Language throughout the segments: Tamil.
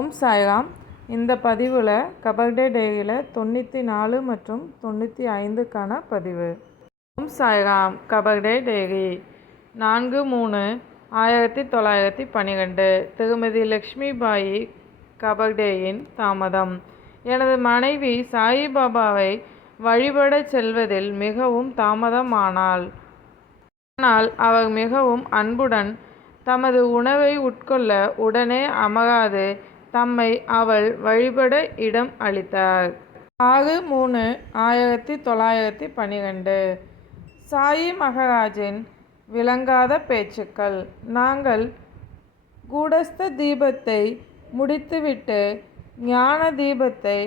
ஓம் சாய்ராம். இந்த பதிவில் கபர்டே டேயில் தொண்ணூற்றி நாலு மற்றும் தொண்ணூற்றி ஐந்துக்கான பதிவு. ஓம் சாய்ராம் கபர்டே டேரி நான்கு மூணு ஆயிரத்தி தொள்ளாயிரத்தி பன்னிரெண்டு திருமதி லக்ஷ்மிபாயி கபர்டேயின் தாமதம். எனது மனைவி சாயிபாபாவை வழிபடச் செல்வதில் மிகவும் தாமதமானாள். ஆனால் அவர் மிகவும் அன்புடன் தமது உணவை உட்கொள்ள உடனே அமராது தம்மை அவள் வழிபட இடம் அளித்தார். ஆறு மூணு ஆயிரத்தி தொள்ளாயிரத்தி பன்னிரெண்டு சாயி மகராஜின் விளங்காத பேச்சுக்கள். நாங்கள் கூடஸ்த தீபத்தை முடித்துவிட்டு ஞான தீபத்தை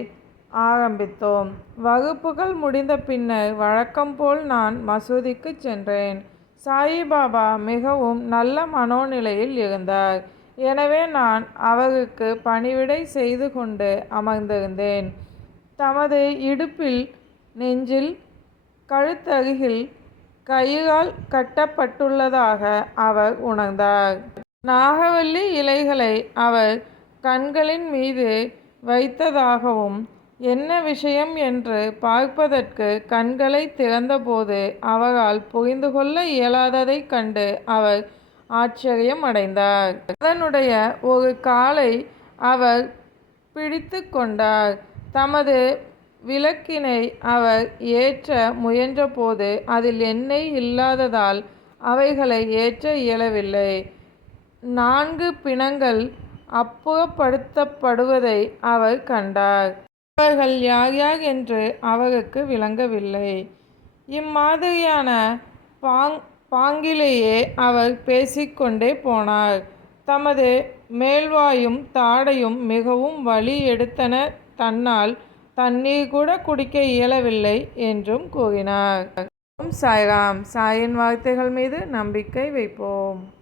ஆரம்பித்தோம். வகுப்புகள் முடிந்த பின்னர் வழக்கம் போல் நான் மசூதிக்கு சென்றேன். சாயிபாபா மிகவும் நல்ல மனோநிலையில் இருந்தார். எனவே நான் அவருக்கு பணிவிடை செய்து கொண்டு அமர்ந்திருந்தேன். தமது இடுப்பில் நெஞ்சில் கழுத்தருகில் கயிறால் கட்டப்பட்டுள்ளதாக அவர் உணர்ந்தார். நாகவல்லி இலைகளை அவர் கண்களின் மீது வைத்ததாகவும் என்ன விஷயம் என்று பார்ப்பதற்கு கண்களை திறந்தபோது அவரால் புரிந்து கொள்ள இயலாததைக் கண்டு அவர் ஆச்சரியம் அடைந்தார். அதனுடைய ஒரு காலை அவர் பிடித்து கொண்டார். தமது விளக்கினை அவர் ஏற்ற முயன்றபோது அதில் எண்ணெய் இல்லாததால் அவைகளை ஏற்ற இயலவில்லை. நான்கு பிணங்கள் அப்புறப்படுத்தப்படுவதை அவர் கண்டார். அவர்கள் யார் யார் என்று அவருக்கு விளங்கவில்லை. இம்மாதிரியான பாங் பாங்கிலேயே அவர் பேசிக்கொண்டே போனார். தமது மேல்வாயும் தாடையும் மிகவும் வலி எடுத்தன தன்னால் தண்ணீர் கூட குடிக்க இயலவில்லை என்றும் கூறினார். ஓம் சாய்ராம். சாயின் வார்த்தைகள் மீது நம்பிக்கை வைப்போம்.